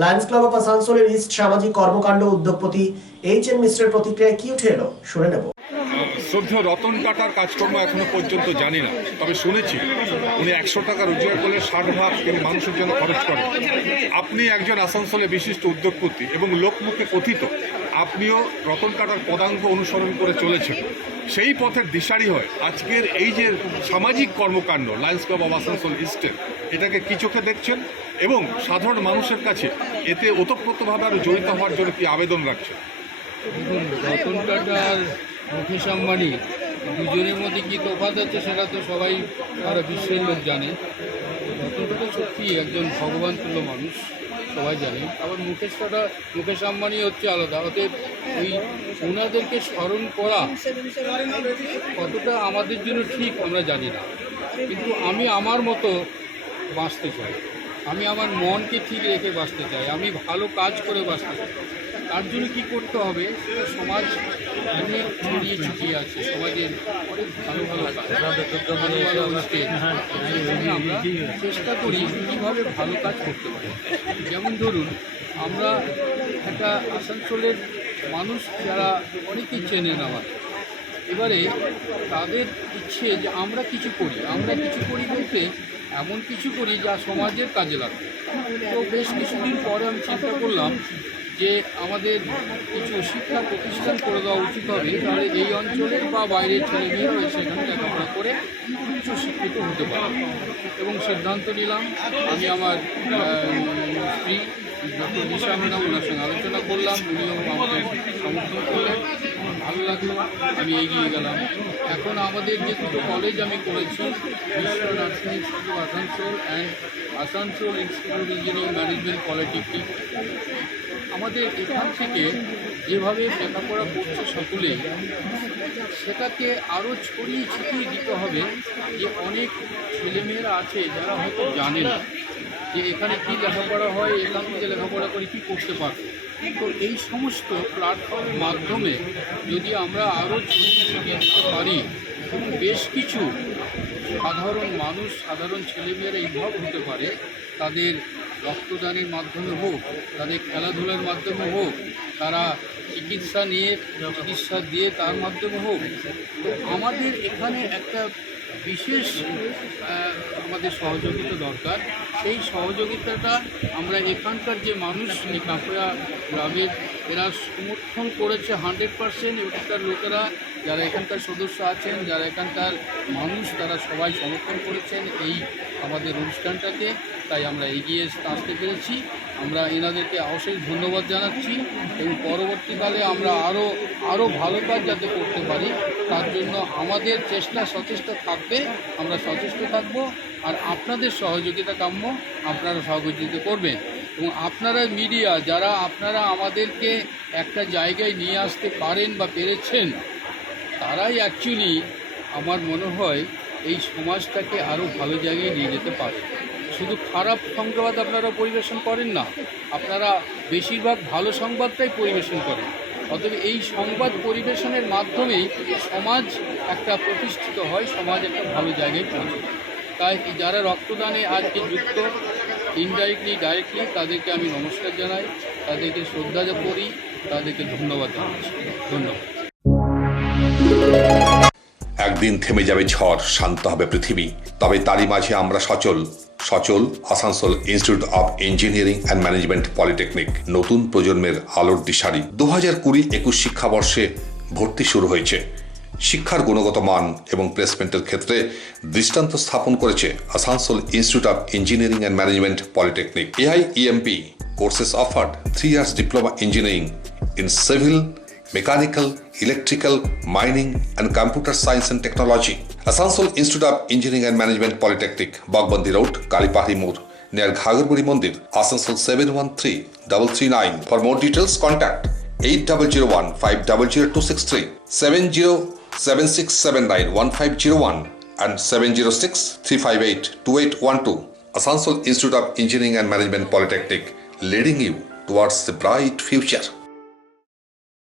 Lions club of আসানসোলের east সামাজিক কর্মকাণ্ড উদ্যোগপতি এইচ.এন. মিশ্রের প্রতিক্রিয়ায় কি উঠে এলো শুনে নেব। শ্রদ্ধেয় রতন টাটার কাজকর্ম এখনো পর্যন্ত জানি না, তবে শুনেছি উনি 100 টাকা রোজগার করলে 60 ভাগ তিনি মানুষের জন্য খরচ করেন। আপনি একজন আসানসোলে বিশিষ্ট উদ্যোগপতি এবং লোকমুখে কথিত আপনিও রতন টাটার পদাঙ্ক অনুসরণ করে চলেছেন। সেই পথের দিশারি হয় আজকের এই যে সামাজিক কর্মকাণ্ড লায়ন্স ক্লাব অফ আসানসোল ইস্টের, এটাকে কি চোখে দেখছেন এবং সাধারণ মানুষের কাছে এতে ওতপ্রোতভাবে আরও জড়িত হওয়ার জন্য কি আবেদন রাখছেন? দেখুন, রতন টাটা আর মুকেশ আম্বানি দুজনের মধ্যে কী তফাৎ আছে সেটা তো সবাই সারা বিশ্বের লোক জানে। রতন টাটা সত্যি একজন ভগবান তুল্য মানুষ, সবাই জানে। আবার মুকেশ আম্বানি হচ্ছে আলাদা। অতএব ওই ওনাদেরকে স্মরণ করা কতটা আমাদের জন্য ঠিক আমরা জানি না, কিন্তু আমি আমার মতো বাঁচতে চাই, আমি আমার মনকে ঠিক রেখে বাঁচতে চাই, আমি ভালো কাজ করে বাঁচতে চাই। তার জন্য কী করতে হবে, সমাজ অনেক ছড়িয়ে ছিটিয়ে আছে, সমাজের অনেক ভালো ভালো মানুষকে আমরা চেষ্টা করি কীভাবে ভালো কাজ করতে পারি। যেমন ধরুন, আমরা একটা আসানসোলের মানুষ যারা অনেকেই চেনেন আমাদের, এবারে তাদের ইচ্ছে যে আমরা কিছু করি বলতে এমন কিছু করি যা সমাজের কাজে লাগবে। তো বেশ কিছুদিন পরে আমি চিন্তা করলাম যে আমাদের কিছু শিক্ষা প্রতিষ্ঠান করে দেওয়া উচিত হবে, তাহলে এই অঞ্চলের বা বাইরের ছেলেমেয়েরাও সেখানে লেখাপড়া করে উচ্চ শিক্ষিত হতে পারে। এবং সিদ্ধান্ত নিলাম, আমি আমার স্ত্রী ডক্টর নিশা ম্যাডাম, ওনার সঙ্গে আলোচনা করলাম, উনিও আমাদের সমর্থন করলেন, ভালো লাগলো, আমি এগিয়ে গেলাম। এখন আমাদের যে দুটো কলেজ আমি করেছি, বিশ্ব nursing institute Asansol and Asansol institute engineering management polytechnic, আমাদের এখান থেকে যেভাবে লেখাপড়া করছে সকলেই, সেটাকে আরও ছড়িয়ে ছিটিয়ে দিতে হবে। যে অনেক ছেলেমেয়েরা আছে যারা হয়তো জানে না যে এখানে কী লেখাপড়া হয়, এখান থেকে লেখাপড়া করে কী করতে পারবে। তো এই সমস্ত প্ল্যাটফর্মের মাধ্যমে যদি আমরা আরও ছড়িয়ে ছিটিয়ে দিতে পারি, বেশ কিছু সাধারণ মানুষ, সাধারণ ছেলেমেয়েরা ইনভলভ হতে পারে, তাদের রক্তদানের মাধ্যমে হোক, তাদের খেলাধুলার মাধ্যমে হোক, তারা চিকিৎসা দিয়ে তার মাধ্যমে হোক। তো আমাদের এখানে একটা বিশেষ আমাদের সহযোগিতা দরকার। সেই সহযোগিতাটা আমরা এখানকার যে মানুষ, এই কাঁকড়া গ্রামের, এরা সমর্থন করেছে 100%। এখানকার লোকেরা যারা এখানকার সদস্য আছেন, যারা এখানকার মানুষ, তারা সবাই সমর্থন করেছেন এই আমাদের অনুষ্ঠানটাকে, তাই আমরা এগিয়ে আসতে পেরেছি। আমরা এনাদেরকে অশেষ ধন্যবাদ জানাচ্ছি এবং পরবর্তীকালে আমরা আরও ভালো কাজ যাতে করতে পারি তার জন্য আমাদের সচেষ্ট থাকবে, আমরা সচেষ্ট থাকব। আর আপনাদের সহযোগিতা কাম্য, আপনারা সহযোগিতা করবেন। এবং আপনারা মিডিয়া যারা, আপনারা আমাদেরকে একটা জায়গায় নিয়ে আসতে পারেন বা পেরেছেন, তারাই অ্যাকচুয়ালি আমার মনে হয় এই সমাজটাকে আরও ভালো জায়গায় নিয়ে যেতে পারে। শুধু খারাপ সংবাদ আপনারা পরিবেশন করেন না, আপনারা বেশিরভাগ ভালো সংবাদটাই পরিবেশন করেন। অতএব এই সংবাদ পরিবেশনের মাধ্যমেই সমাজ একটা প্রতিষ্ঠিত হয়, সমাজ একটা ভালো জায়গায় পৌঁছে। তাই যারা রক্তদানে আজকে যুক্ত, ইনডাইরেক্টলি ডাইরেক্টলি, তাদেরকে আমি নমস্কার জানাই, তাদেরকে শ্রদ্ধা করি, তাদেরকে ধন্যবাদ জানাচ্ছি। ধন্যবাদ। একদিন থেমে যাবে ঝড়, শান্ত হবে পৃথিবী, তবে তারই মাঝে আমরা সচল Asansol institute of engineering and management polytechnic, নতুন প্রজন্মের আলোর দিশারি। 2020-21 শিক্ষাবর্ষে ভর্তি শুরু হয়েছে। শিক্ষার গুণগত মান এবং প্লেসমেন্টের ক্ষেত্রে দৃষ্টান্ত স্থাপন করেছে Asansol institute of engineering and management polytechnic. AIEMP courses offered 3 years diploma engineering in civil, mechanical, electrical, mining and computer science and technology. Asansol Institute of Engineering and Management Polytechnic, Bagbandi Road, Kalipahari Moor, near Ghagarpuri Mandir, Asansol 713339. For more details, contact 8001 500263, 7076791501 and 706-358-2812. Asansol Institute of Engineering and Management Polytechnic, leading you towards the bright future.